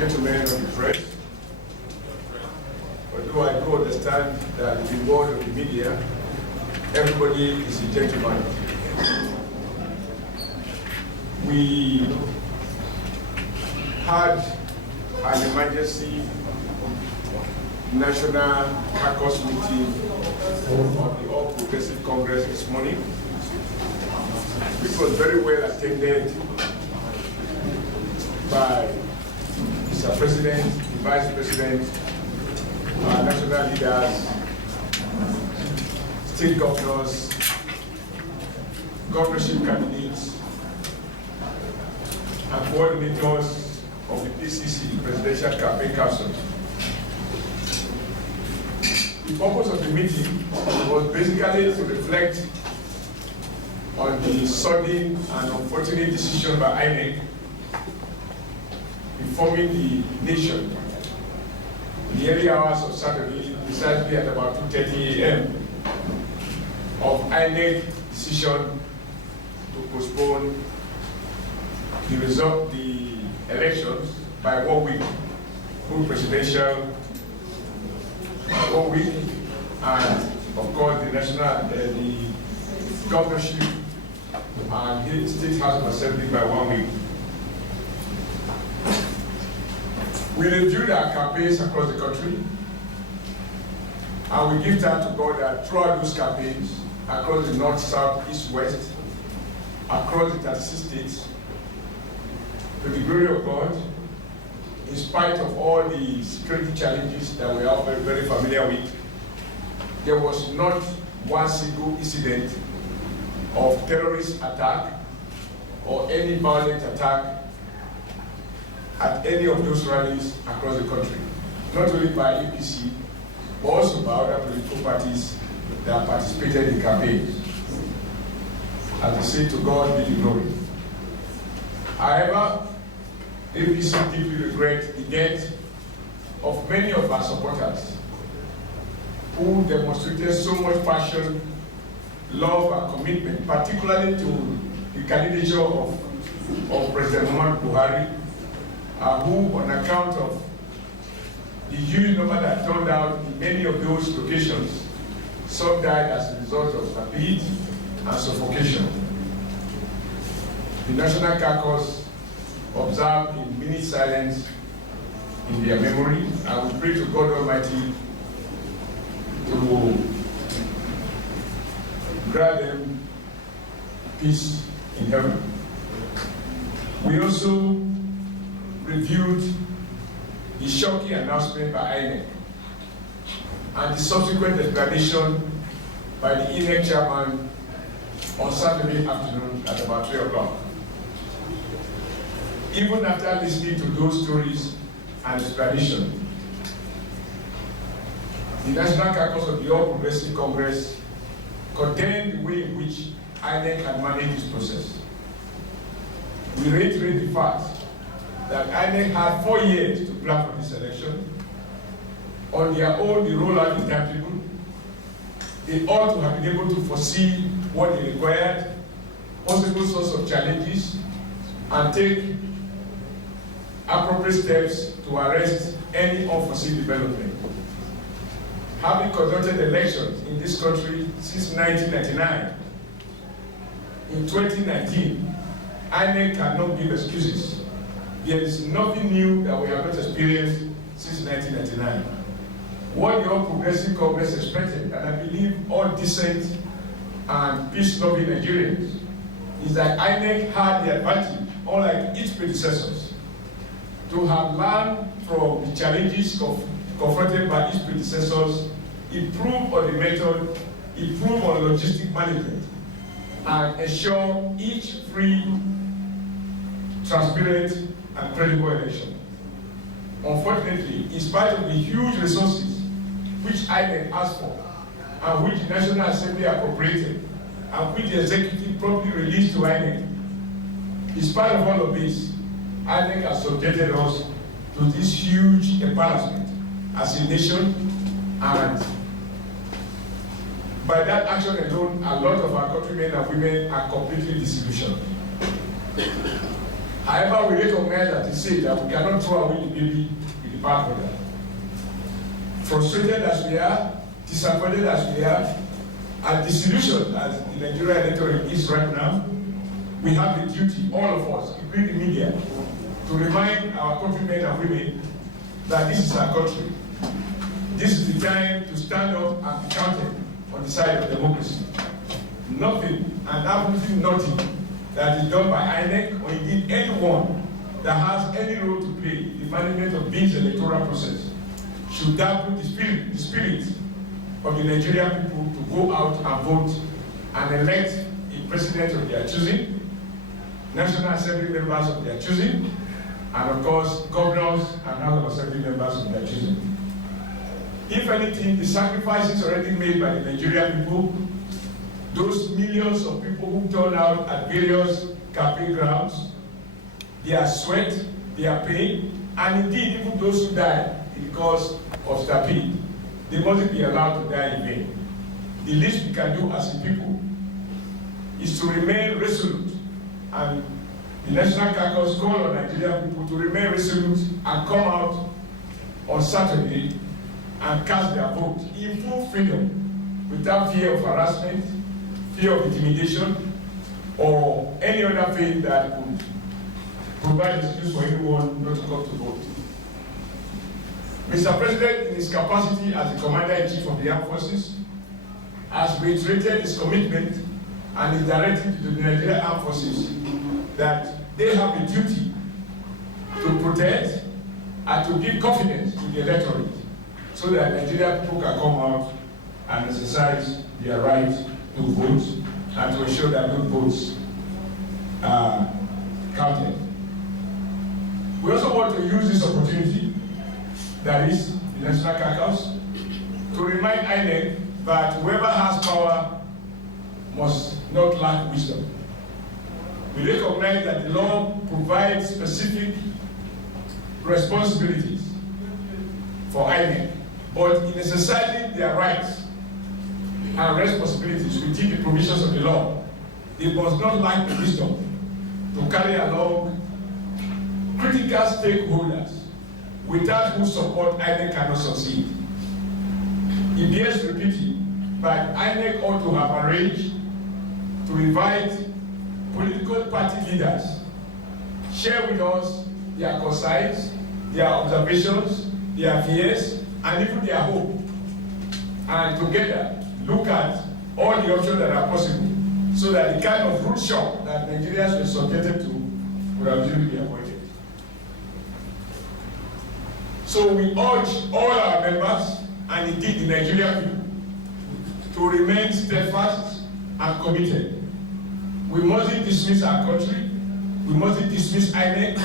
gentlemen of the press, although I do understand that in the world of the media, everybody is a gentleman. We had an emergency national Caucus meeting of the All Progressive Congress this morning, which was very well attended by Mr. President, the Vice President, our national leaders, state governors, governorship candidates, and coordinators of the PCC, Presidential Campaign Council. The purpose of the meeting was basically to reflect on the sudden and unfortunate decision by INEC informing the nation in the early hours of Saturday, precisely at about 2:30 a.m., of INEC decision to postpone the elections by 1 week, full presidential by 1 week, and of course the national, the governorship and the State House of Assembly by 1 week. We reviewed our campaigns across the country, and we give thanks to God that throughout those campaigns, across the north, south, east, west, across the 36 states, to the glory of God, in spite of all the security challenges that we are very, very familiar with, there was not one single incident of terrorist attack or any violent attack at any of those rallies across the country, not only by APC, but also by other political parties that participated in campaigns. As we say, to God be the glory. However, APC deeply regret the death of many of our supporters who demonstrated so much passion, love, and commitment, particularly to the candidature of President Muhammadu Buhari, who, on account of the huge number that turned out in many of those locations, some died as a result of fatigue and suffocation. The National Caucus observed in minute silence in their memory, and we pray to God Almighty to grant them peace in heaven. We also reviewed the shocking announcement by INEC and the subsequent explanation by the INEC chairman on Saturday afternoon at about 3 o'clock. Even after listening to those stories and explanation, the National Caucus of the All Progressive Congress condemned the way in which INEC had managed this process. We reiterate the fact that INEC had 4 years to plan for this election. On their own, they roll out the timetable. They ought to have been able to foresee what they required, possible source of challenges, and take appropriate steps to arrest any unforeseen development. Having conducted elections in this country since 1999, in 2019, INEC cannot give excuses. There is nothing new that we have not experienced since 1999. What the All Progressive Congress expected, and I believe all decent and peace-loving Nigerians, is that INEC had the advantage, unlike its predecessors, to have learned from the challenges confronted by its predecessors, improve on the method, improve on logistic management, and ensure each free, transparent, and credible election. Unfortunately, in spite of the huge resources which INEC asked for, and which the National Assembly appropriated, and which the executive promptly released to INEC, in spite of all of this, INEC has subjected us to this huge embarrassment as a nation, and by that action alone, a lot of our countrymen and women are completely disillusioned. However, we recognize at the stage that we cannot throw away the baby with the bathwater. Frustrated as we are, disappointed as we are, and disillusioned as the Nigerian electorate is right now, we have a duty, all of us, including the media, to remind our countrymen and women that this is our country. This is the time to stand up and be counted on the side of democracy. Nothing, and absolutely nothing, that is done by INEC or indeed anyone that has any role to play in the management of this electoral process should dampen the spirit of the Nigerian people to go out and vote and elect a president of their choosing, National Assembly members of their choosing, and of course, governors and House of Assembly members of their choosing. If anything, the sacrifices already made by the Nigerian people, those millions of people who turn out at various campaign grounds, their sweat, their pain, and indeed even those who die because of stampede, they mustn't be allowed to die in vain. The least we can do as a people is to remain resolute, and the National Caucus call on Nigerian people to remain resolute and come out on Saturday and cast their vote in full freedom, without fear of harassment, fear of intimidation, or any other thing that would provide excuse for anyone not to come to vote. Mr. President, in his capacity as the Commander-in-Chief of the Armed Forces, has reiterated his commitment and is directing to the Nigerian Armed Forces that they have a duty to protect and to give confidence to the electorate so that Nigerian people can come out and exercise their right to vote and to ensure that those votes are counted. We also want to use this opportunity, that is the National Caucus, to remind INEC that whoever has power must not lack wisdom. We recognize that the law provides specific responsibilities for INEC, but in exercising their rights and responsibilities within the provisions of the law, they must not lack the wisdom to carry along critical stakeholders without whose support INEC cannot succeed. It bears repeating, but INEC ought to have arranged to invite political party leaders, share with us their concerns, their observations, their fears, and even their hope, and together look at all the options that are possible so that the kind of root shock that Nigerians were subjected to would have really been avoided. So we urge all our members, and indeed the Nigerian people, to remain steadfast and committed. We mustn't dismiss our country, we mustn't dismiss INEC,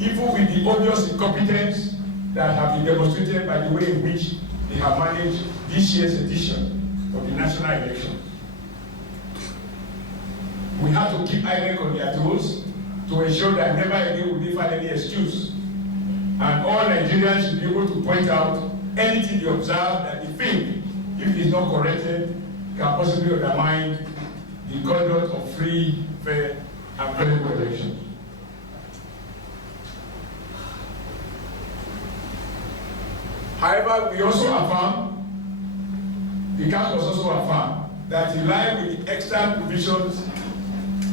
even with the obvious incompetence that have been demonstrated by the way in which they have managed this year's edition of the national election. We have to keep INEC on their toes to ensure that never again will they find any excuse. And all Nigerians should be able to point out anything they observe that they think, if it is not corrected, can possibly undermine the conduct of free, fair, and credible elections. However, we also affirm, the Caucus also affirm, that in line with the extant provisions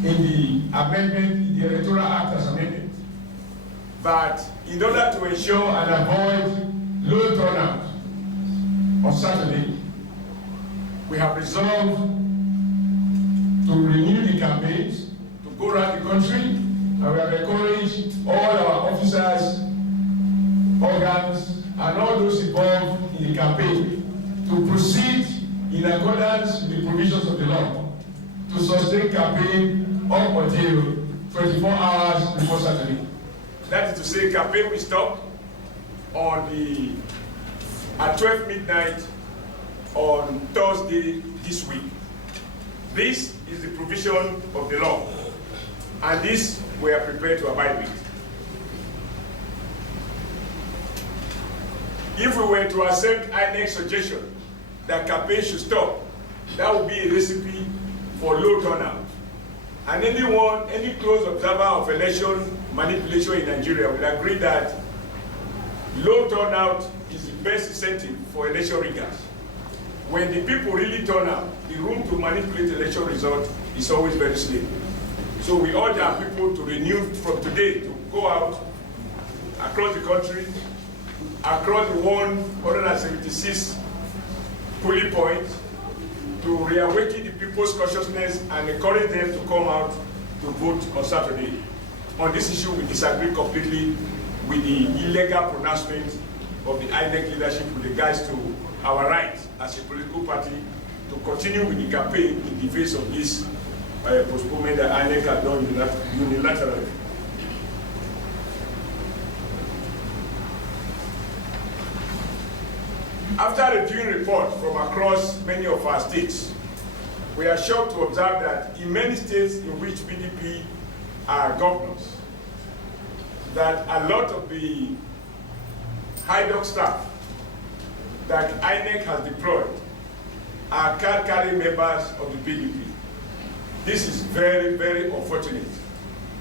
in the amendment, in the Electoral Act as amended, that in order to ensure and avoid low turnout on Saturday, we have resolved to renew the campaigns, to go around the country, and we have encouraged all our officers, organs, and all those involved in the campaign to proceed in accordance with the provisions of the law to sustain campaign up until 24 hours before Saturday. That is to say, campaign will stop at 12 midnight on Thursday this week. This is the provision of the law, and this we are prepared to abide with. If we were to accept INEC's suggestion that campaign should stop, that would be a recipe for low turnout. And any close observer of election manipulation in Nigeria will agree that low turnout is the best incentive for election riggers. When the people really turn out, the room to manipulate election result is always very slim. So we urge our people to renew from today to go out across the country, across the 176 polling points, to reawaken the people's consciousness and encourage them to come out to vote on Saturday. On this issue, we disagree completely with the illegal pronouncement of the INEC leadership with regards to our right as a political party to continue with the campaign in the face of this postponement that INEC has done unilaterally. After reviewing reports from across many of our states, we are shocked to observe that in many states in which PDP are governors, that a lot of the high-dog staff that INEC has deployed are card-carrying members of the PDP. This is very, very unfortunate.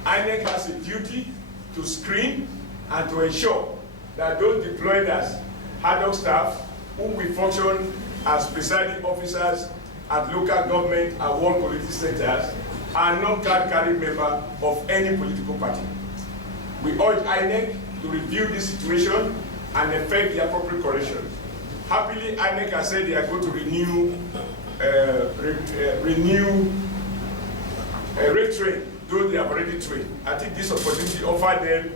INEC has a duty to screen and to ensure that those deployed as high-dog staff who will function as presiding officers at local government and world political centers are not card-carrying members of any political party. We urge INEC to review this situation and effect the appropriate corrections. Happily, INEC has said they are going to retrain those they have already trained. I think this opportunity offered them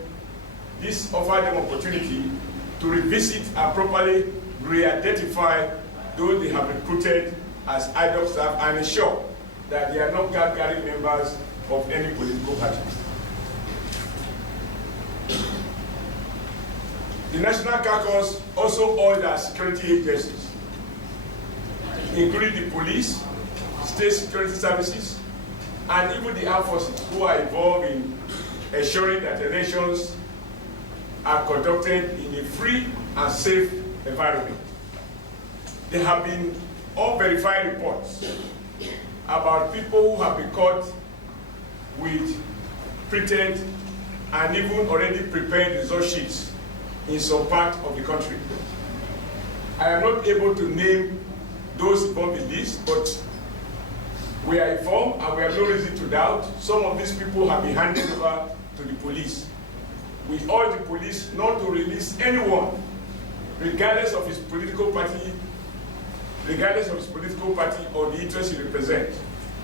opportunity to revisit and properly re-identify those they have recruited as IDOC staff and ensure that they are not card-carrying members of any political party. The National Caucus also urged our security agencies, including the police, state security services, and even the armed forces who are involved in ensuring that elections are conducted in a free and safe environment. There have been unverified reports about people who have been caught with printed and even already prepared result sheets in some part of the country. I am not able to name those involved in this, but we are informed and we have no reason to doubt some of these people have been handed over to the police. We urge the police not to release anyone, regardless of his political party or the interest he represents,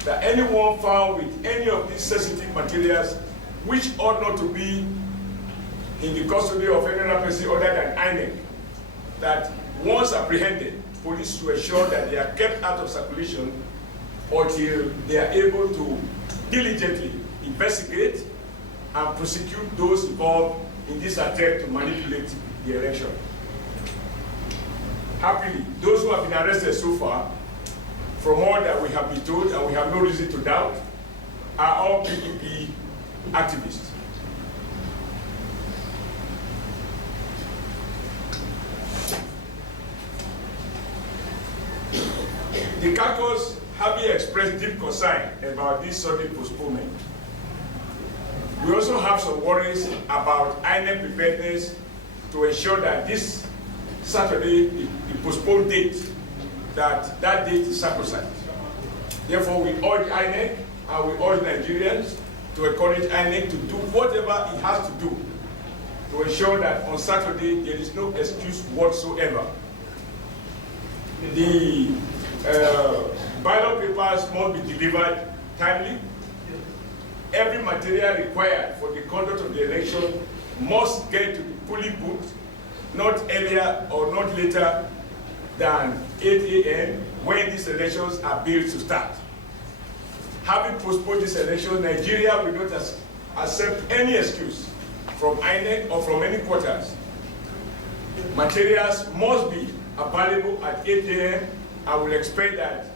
that anyone found with any of these sensitive materials which ought not to be in the custody of any other person other than INEC, that once apprehended, police should ensure that they are kept out of circulation until they are able to diligently investigate and prosecute those involved in this attempt to manipulate the election. Happily, those who have been arrested so far, from all that we have been told and we have no reason to doubt, are all PDP activists. The Caucus having expressed deep concern about this sudden postponement. We also have some worries about INEC preparedness to ensure that this Saturday, the postponed date, that date is sacrosanct. Therefore, we urge INEC and we urge Nigerians to encourage INEC to do whatever it has to do to ensure that on Saturday there is no excuse whatsoever. The ballot papers must be delivered timely. Every material required for the conduct of the election must get to the polling booth not earlier or not later than 8 a.m. when these elections are billed to start. Having postponed this election, Nigeria will not accept any excuse from INEC or from any quarters. Materials must be available at 8 a.m. I will expect that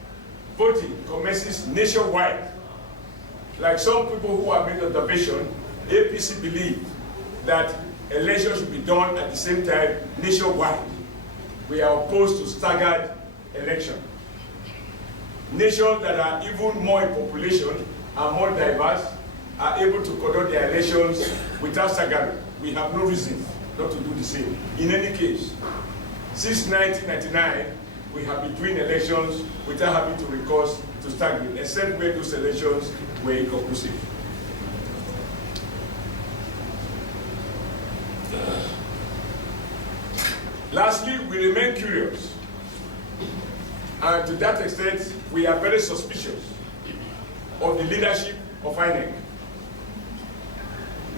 voting commences nationwide. Like some people who have made observation, APC believe that elections should be done at the same time nationwide. We are opposed to staggered election. Nations that are even more in population and more diverse are able to conduct their elections without staggering. We have no reason not to do the same. In any case, since 1999, we have been doing elections without having to recourse to staggering, except where those elections were inconclusive. Lastly, we remain curious, and to that extent, we are very suspicious of the leadership of INEC.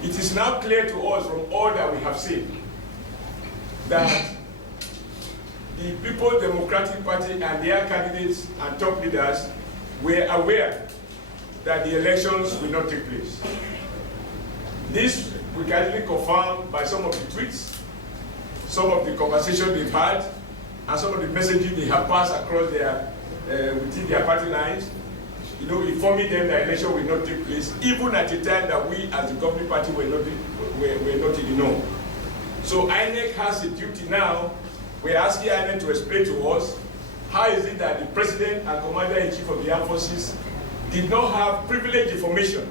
It is now clear to us from all that we have seen that the People's Democratic Party and their candidates and top leaders were aware that the elections will not take place. This we can easily confirm by some of the tweets, some of the conversations they've had, and some of the messages they have passed across their within their party lines, informing them that election will not take place, even at the time that we as the governing party were not in the know. So INEC has a duty now. We're asking INEC to explain to us how is it that the President and Commander-in-Chief of the Armed Forces did not have privileged information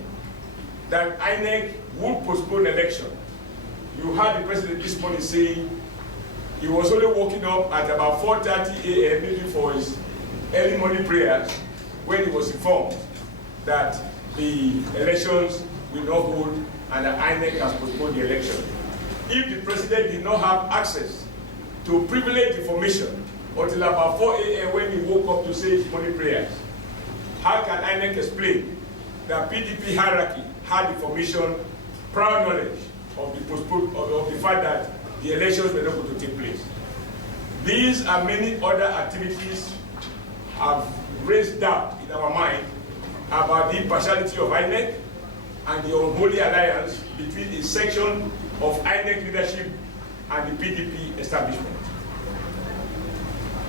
that INEC would postpone election. You heard the President this morning saying he was only waking up at about 4:30 a.m. maybe for his early morning prayers when he was informed that the elections will not hold and that INEC has postponed the election. If the President did not have access to privileged information until about 4 a.m. when he woke up to say his morning prayers, how can INEC explain that PDP hierarchy had information, prior knowledge of the fact that the elections were not going to take place? These and many other activities have raised doubt in our mind about the impartiality of INEC and the unholy alliance between a section of INEC leadership and the PDP establishment.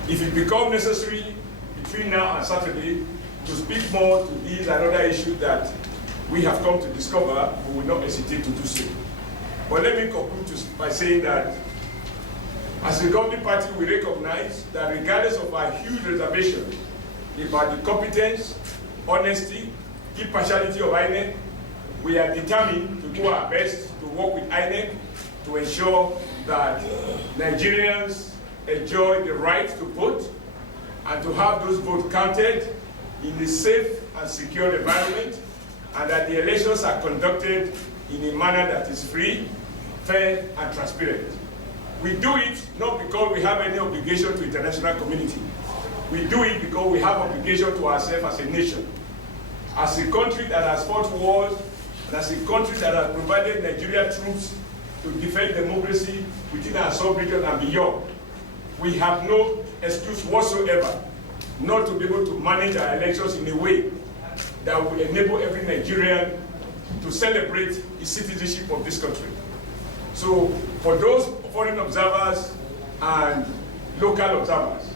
If it becomes necessary between now and Saturday to speak more to these and other issues that we have come to discover, we will not hesitate to do so. But let me conclude by saying that as a governing party, we recognize that regardless of our huge reservations about the competence, honesty, impartiality of INEC, we are determined to do our best to work with INEC to ensure that Nigerians enjoy the right to vote and to have those votes counted in a safe and secure environment, and that the elections are conducted in a manner that is free, fair, and transparent. We do it not because we have any obligation to the international community. We do it because we have obligation to ourselves as a nation. As a country that has fought wars, and as a country that has provided Nigeria troops to defend democracy within our sub-region and beyond, we have no excuse whatsoever not to be able to manage our elections in a way that will enable every Nigerian to celebrate his citizenship of this country. So for those foreign observers and local observers,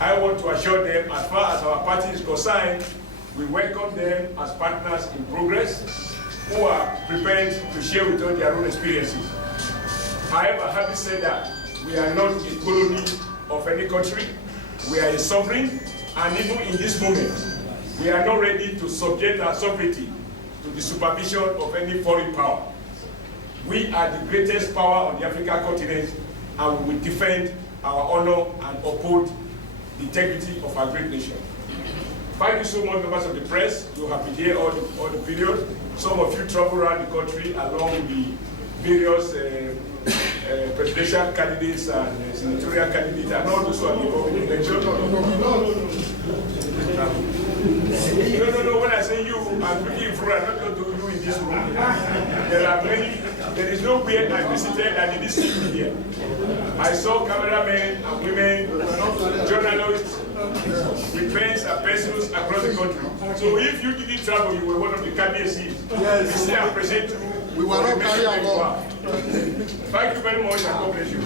I want to assure them, as far as our party is concerned, we welcome them as partners in progress who are prepared to share with us their own experiences. However, having said that, we are not a colony of any country. We are a sovereign, and even in this moment, we are not ready to subject our sovereignty to the supervision of any foreign power. We are the greatest power on the African continent, and we will defend our honor and uphold the integrity of our great nation. Thank you so much, members of the press. You have been here all the period. Some of you travel around the country along with the various presidential candidates and senatorial candidates and all those who are involved in the election. No, when I say you, I'm looking in front, I'm not going to you in this room. There are many, there is nowhere I visited and it is sitting here. I saw cameramen and women, journalists, with pens and pencils across the country. So if you didn't travel, you were one of the candidates. Yes. We say I present you. We were not carrying along. Thank you very much and God bless you.